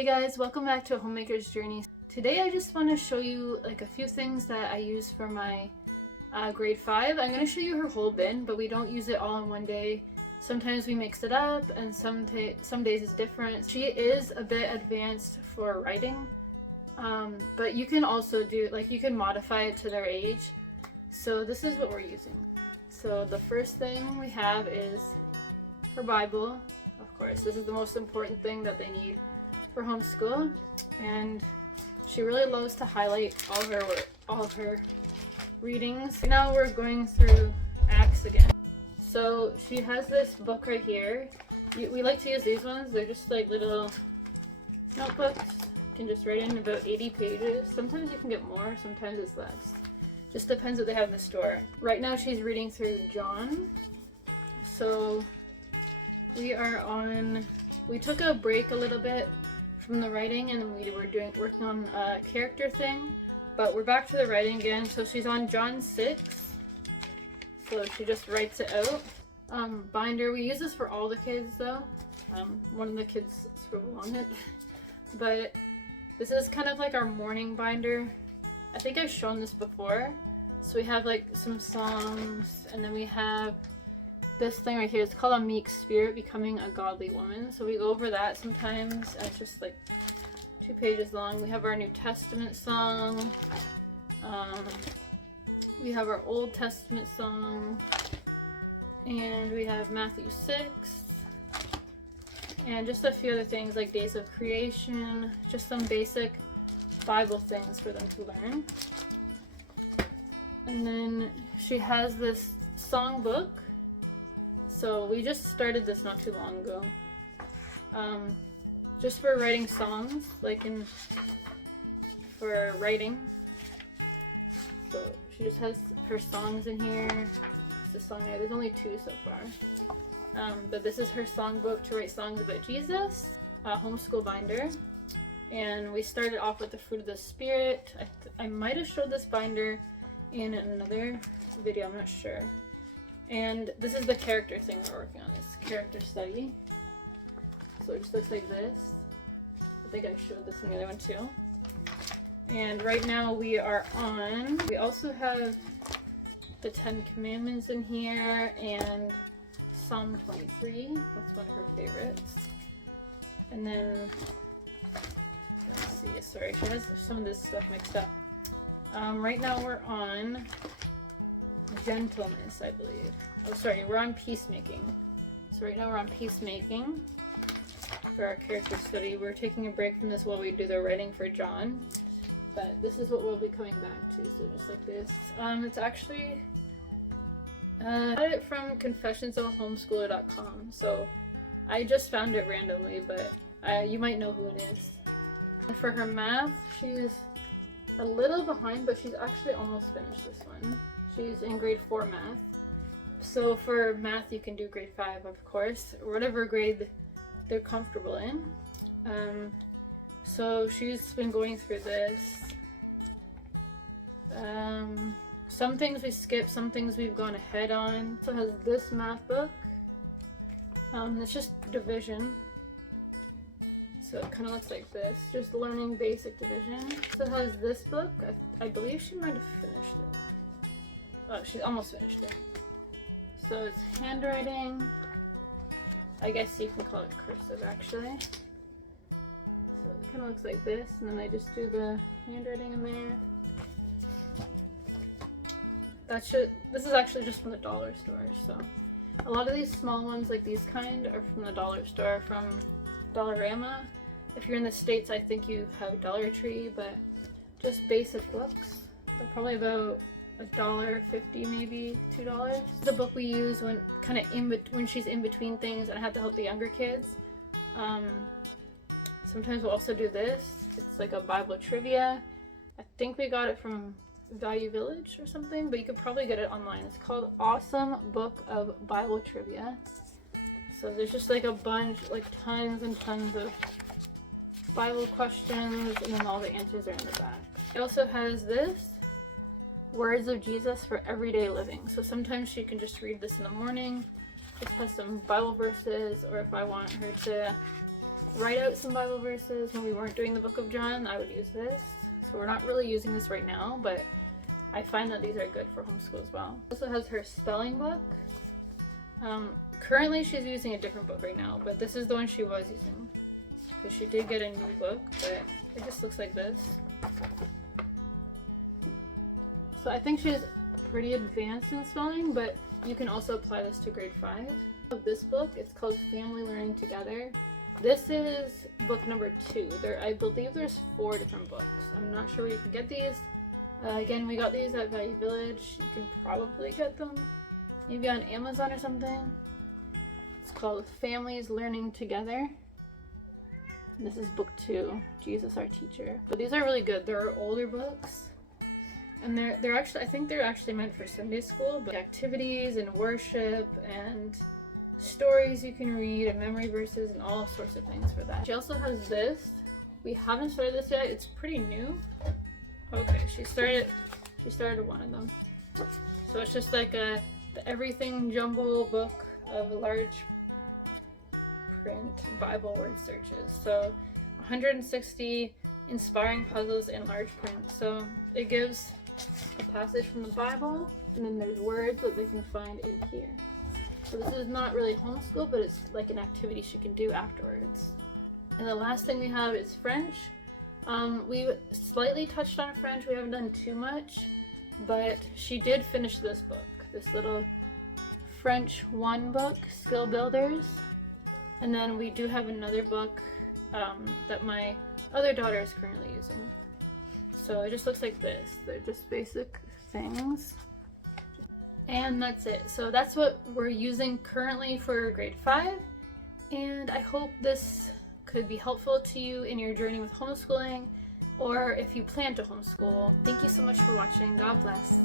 Hey guys, welcome back to Homemaker's Journey. Today I just want to show you like a few things that I use for my grade 5. I'm going to show you her whole bin, but we don't use it all in one day. Sometimes we mix it up and some days it's different. She is a bit advanced for writing, but you can also do, like, you can modify it to their age. So this is what we're using. So the first thing we have is her Bible. Of course, this is the most important thing that they need for homeschool, and she really loves to highlight all of her readings. Now we're going through Acts again. So she has this book right here. We like to use these ones. They're just like little notebooks. You can just write in about 80 pages. Sometimes you can get more, sometimes it's less. Just depends what they have in the store. Right now she's reading through John. So we took a break a little bit from the writing, and we were working on a character thing, but we're back to the writing again. So she's on John 6. So she just writes it out. Binder, we use this for all the kids though. One of the kids scribbled on it. But this is kind of like our morning binder. I think I've shown this before. So we have like some songs, and then we have this thing right here. It's called A Meek Spirit Becoming a Godly Woman. So we go over that sometimes, and it's just like 2 pages long. We have our New Testament song. We have our Old Testament song. And we have Matthew 6. And just a few other things like Days of Creation. Just some basic Bible things for them to learn. And then she has this song book. So we just started this not too long ago. Just for writing songs, like for writing. So she just has her songs in here. It's a song there. There's only 2 so far. But this is her songbook to write songs about Jesus. Homeschool binder. And we started off with the Fruit of the Spirit. I might have showed this binder in another video, I'm not sure. And this is the character thing we're working on, this character study. So it just looks like this. I think I showed this in the other one too. And right now we also have the 10 Commandments in here and Psalm 23. That's one of her favorites. And then, let's see, sorry, she has some of this stuff mixed up. Right now we're on gentleness, I believe. Oh, sorry, we're on peacemaking. So right now we're on peacemaking for our character study. We're taking a break from this while we do the writing for John. But this is what we'll be coming back to, so just like this. It's actually, I got it from confessionsofhomeschooler.com. So I just found it randomly, but you might know who it is. And for her math, she's a little behind, but she's actually almost finished this one. She's in grade 4 math. So for math, you can do grade 5, of course, or whatever grade they're comfortable in. So she's been going through this. Some things we skip, some things we've gone ahead on. So it has this math book. It's just division. So it kind of looks like this, just learning basic division. So it has this book. I believe she might have finished it. Oh, she's almost finished it. So it's handwriting. I guess you can call it cursive actually. So it kind of looks like this, and then I just do the handwriting in there. This is actually just from the dollar store. So a lot of these small ones, like these kind, are from the dollar store, from Dollarama. If you're in the States, I think you have Dollar Tree, but just basic books. They're probably about $1.50, maybe $2. The book we use when when she's in between things and I have to help the younger kids. Sometimes we'll also do this. It's like a Bible trivia. I think we got it from Value Village or something, but you could probably get it online. It's called Awesome Book of Bible Trivia. So there's just like a bunch, like tons and tons of Bible questions, and then all the answers are in the back. It also has this, Words of Jesus for Everyday Living. So sometimes she can just read this in the morning. Just has some Bible verses, or if I want her to write out some Bible verses. When we weren't doing the book of John, I would use this. So we're not really using this right now, but I find that these are good for homeschool as well. Also has her spelling book. Currently she's using a different book right now, but this is the one she was using. Because she did get a new book, but it just looks like this. So I think she's pretty advanced in spelling, but you can also apply this to grade 5. This book, it's called Family Learning Together. This is book number 2. I believe there's 4 different books. I'm not sure where you can get these. Again, we got these at Value Village. You can probably get them maybe on Amazon or something. It's called Families Learning Together. And this is book 2, Jesus Our Teacher. But these are really good. They're older books. And they're actually, I think they're actually meant for Sunday school, but activities and worship and stories you can read and memory verses and all sorts of things for that. She also has this. We haven't started this yet. It's pretty new. Okay, she started one of them. So it's just like the everything jumble book of large print Bible word searches. So 160 inspiring puzzles in large print. So it gives a passage from the Bible, and then there's words that they can find in here. So this is not really homeschool, but it's like an activity she can do afterwards. And the last thing we have is French. We slightly touched on French. We haven't done too much, but she did finish this book, this little French 1 book, Skill Builders. And then we do have another book that my other daughter is currently using. So it just looks like this. They're just basic things. And that's it. So that's what we're using currently for grade 5. And I hope this could be helpful to you in your journey with homeschooling, or if you plan to homeschool. Thank you so much for watching. God bless.